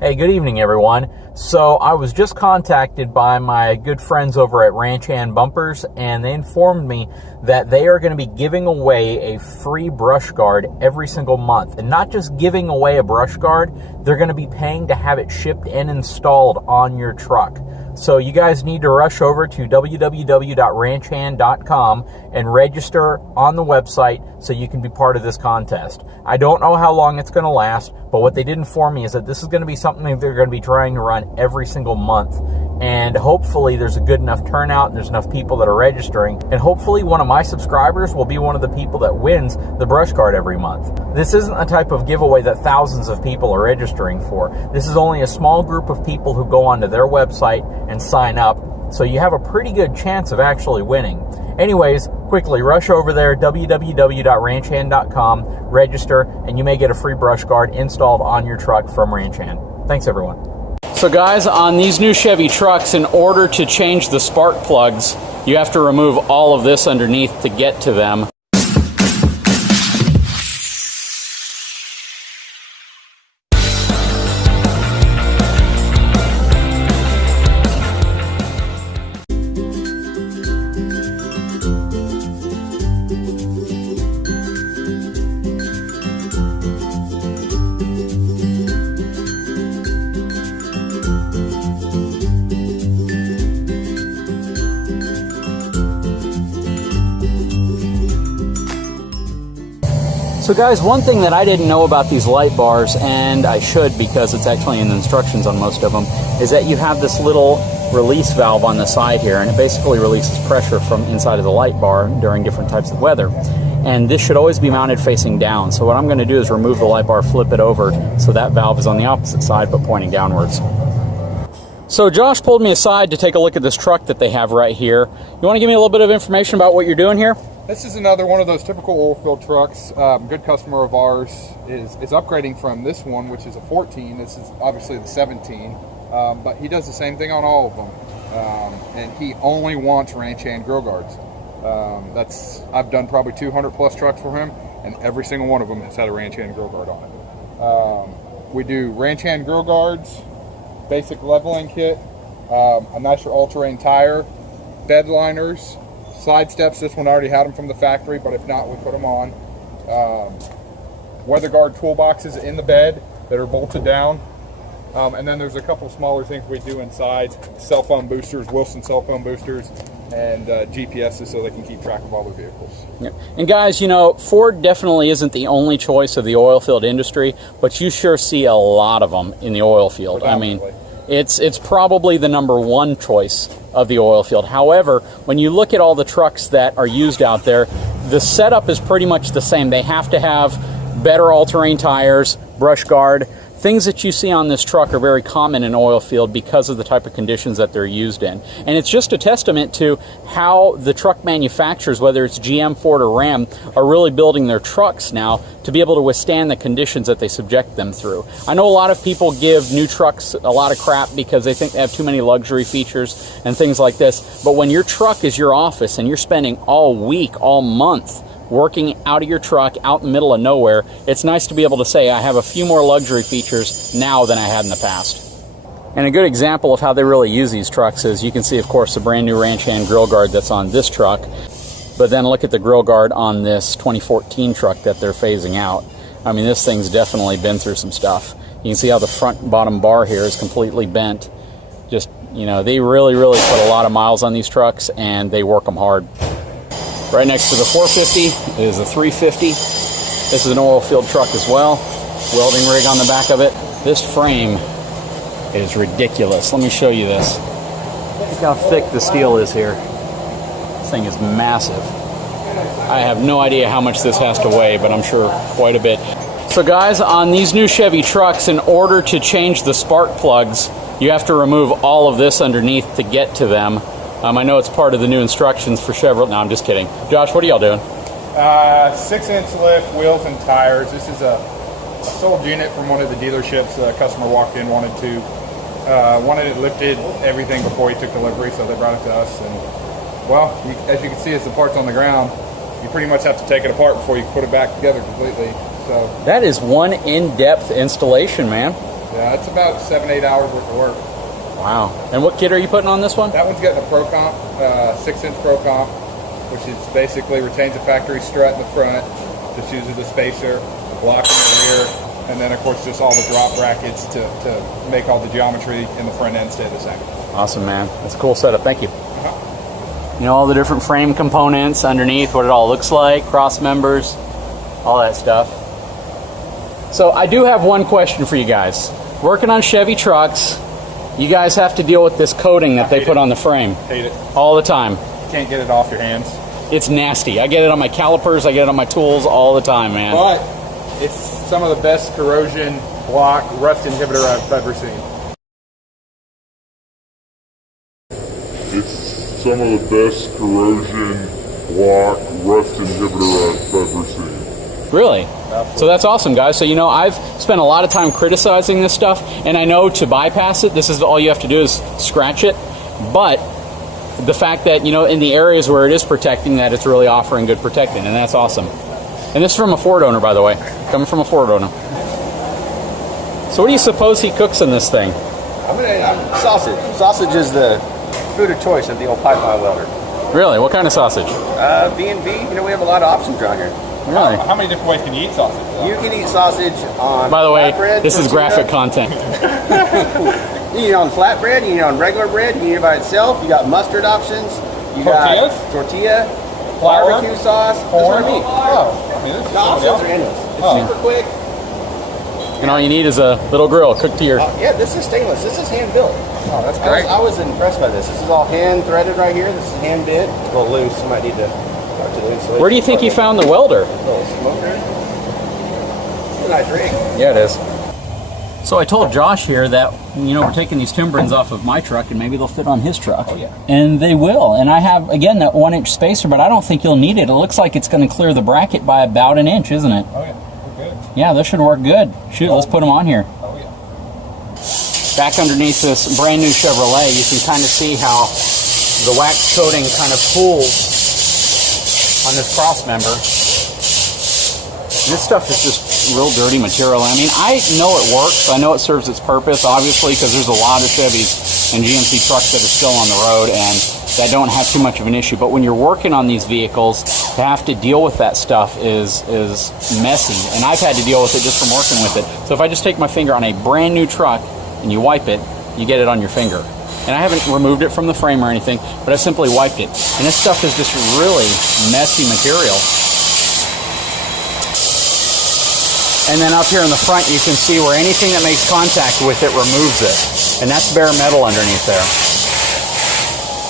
Hey, good evening, everyone. So I was just contacted by my good friends over at Ranch Hand Bumpers, and they informed me that they are going to be giving away a free brush guard every single month. And not just giving away a brush guard, they're going to be paying to have it shipped and installed on your truck. So you guys need to rush over to www.ranchhand.com and register on the website so you can be part of this contest. I don't know how long it's going to last, but what they did inform me is that this is going to be something that they're going to be trying to run every single month. And hopefully there's a good enough turnout and there's enough people that are registering. And hopefully one of my subscribers will be one of the people that wins the brush guard every month. This isn't the type of giveaway that thousands of people are registering for. This is only a small group of people who go onto their website and sign up. So you have a pretty good chance of actually winning. Anyways, quickly rush over there, www.ranchhand.com, register, and you may get a free brush guard installed on your truck from Ranch Hand. Thanks, everyone. So guys, on these new Chevy trucks, in order to change the spark plugs, you have to remove all of this underneath to get to them. So guys, one thing that I didn't know about these light bars, and I should because it's actually in the instructions on most of them, is that you have this little release valve on the side here, and it basically releases pressure from inside of the light bar during different types of weather. And this should always be mounted facing down. So what I'm going to do is remove the light bar, flip it over, so that valve is on the opposite side but pointing downwards. So Josh pulled me aside to take a look at this truck that they have right here. You want to give me a little bit of information about what you're doing here? This is another one of those typical oil field trucks. Good customer of ours is upgrading from this one, which is a 14. This is obviously the 17, but he does the same thing on all of them. And he only wants Ranch Hand grill guards. I've done probably 200 plus trucks for him, and every single one of them has had a Ranch Hand grill guard on it. We do Ranch Hand grill guards, basic leveling kit, a nicer all-terrain tire, bed liners, side steps. This one already had them from the factory, but if not, we put them on. Weather guard toolboxes in the bed that are bolted down. And then there's a couple smaller things we do inside. Cell phone boosters, Wilson cell phone boosters, and GPSs so they can keep track of all their vehicles. Yeah. And guys, you know, Ford definitely isn't the only choice of the oil field industry, but you sure see a lot of them in the oil field. I mean, it's probably the number one choice of the oil field. However, when you look at all the trucks that are used out there, the setup is pretty much the same. They have to have better all-terrain tires, brush guard. Things that you see on this truck are very common in oil field because of the type of conditions that they're used in. And it's just a testament to how the truck manufacturers, whether it's GM, Ford, or Ram, are really building their trucks now to be able to withstand the conditions that they subject them through. I know a lot of people give new trucks a lot of crap because they think they have too many luxury features and things like this. But when your truck is your office and you're spending all week, all month, working out of your truck out in the middle of nowhere, it's nice to be able to say I have a few more luxury features now than I had in the past. And a good example of how they really use these trucks is you can see, of course, the brand new Ranch Hand grill guard that's on this truck, but then look at the grill guard on this 2014 truck that they're phasing out. I mean, this thing's definitely been through some stuff. You can see how the front and bottom bar here is completely bent. Just, you know, they really put a lot of miles on these trucks and they work them hard. Right next to the 450 is a 350. This is an oil field truck as well. Welding rig on the back of it. This frame is ridiculous. Let me show you this. Look how thick the steel is here. This thing is massive. I have no idea how much this has to weigh, but I'm sure quite a bit. So guys, on these new Chevy trucks, in order to change the spark plugs, you have to remove all of this underneath to get to them. I know it's part of the new instructions for Chevrolet. No, I'm just kidding. Josh, what are y'all doing? 6-inch lift, wheels and tires. This is a sold unit from one of the dealerships. A customer walked in, wanted it lifted, everything before he took delivery, so they brought it to us. And well, as you can see, as the part's on the ground, you pretty much have to take it apart before you put it back together completely. So that is one in-depth installation, man. Yeah, it's about 7-8 hours worth of work. Wow. And what kit are you putting on this one? That one's getting a Pro Comp, 6-inch Pro Comp, which is basically retains a factory strut in the front, just uses a spacer, a block in the rear, and then of course just all the drop brackets to make all the geometry in the front end stay the same. Awesome, man. That's a cool setup. Thank you. You know, all the different frame components underneath, what it all looks like, cross members, all that stuff. So I do have one question for you guys. Working on Chevy trucks, you guys have to deal with this coating that they put on the frame. Hate it. All the time. Can't get it off your hands. It's nasty. I get it on my calipers, I get it on my tools all the time, man. But it's some of the best corrosion block rust inhibitor I've ever seen. It's some of the best corrosion block rust inhibitor I've ever seen. Really? So that's awesome, guys. So, you know, I've spent a lot of time criticizing this stuff, and I know to bypass it, this is all you have to do is scratch it. But the fact that, you know, in the areas where it is protecting, that it's really offering good protecting, and that's awesome. And this is from a Ford owner, by the way. Coming from a Ford owner. So what do you suppose he cooks in this thing? Sausage. Sausage is the food of choice of the old pipeline welder. Really? What kind of sausage? B&B, you know, we have a lot of options around here. Really? How many different ways can you eat sausage? You can eat sausage on By the way, flatbread, this is tortilla. graphic content. You can eat it on flatbread, you can eat it on regular bread, you can eat it by itself. You got mustard options. You Tortillas? got tortilla, Flour? barbecue sauce. Corn? That's what I mean. Oh, I mean, this is The options somebody are else. endless. It's Oh. super quick. And all you need is a little grill cooked to your... Yeah, this is stainless. This is hand built. Oh, that's I great. was impressed by this. This is all hand threaded right here. This is hand bit. A little loose. You might need to talk to the installation. Where do you think you found the welder? A little smoker. It's a nice rig. Yeah, it is. So I told Josh here that, you know, we're taking these timbrins off of my truck and maybe they'll fit on his truck. Oh, yeah. And they will. And I have, again, that 1-inch spacer, but I don't think you'll need it. It looks like it's going to clear the bracket by about 1 inch, isn't it? Oh, yeah. We're good. Yeah, this should work good. Shoot, let's put them on here. Oh, yeah. Back underneath this brand new Chevrolet, you can kind of see how the wax coating kind of pools on this cross member. This stuff is just real dirty material. I mean, I know it works. I know it serves its purpose, obviously, because there's a lot of Chevys and GMC trucks that are still on the road and that don't have too much of an issue. But when you're working on these vehicles, to have to deal with that stuff is messy. And I've had to deal with it just from working with it. So if I just take my finger on a brand new truck and you wipe it, you get it on your finger. And I haven't removed it from the frame or anything, but I simply wiped it. And this stuff is just really messy material. And then up here in the front, you can see where anything that makes contact with it removes it. And that's bare metal underneath there.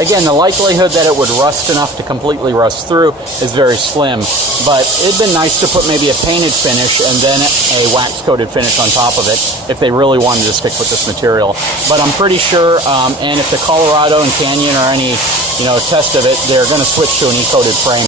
Again, the likelihood that it would rust enough to completely rust through is very slim, but it'd been nice to put maybe a painted finish and then a wax-coated finish on top of it if they really wanted to stick with this material. But I'm pretty sure, and if the Colorado and Canyon or any, you know, test of it, they're going to switch to an E-coated frame.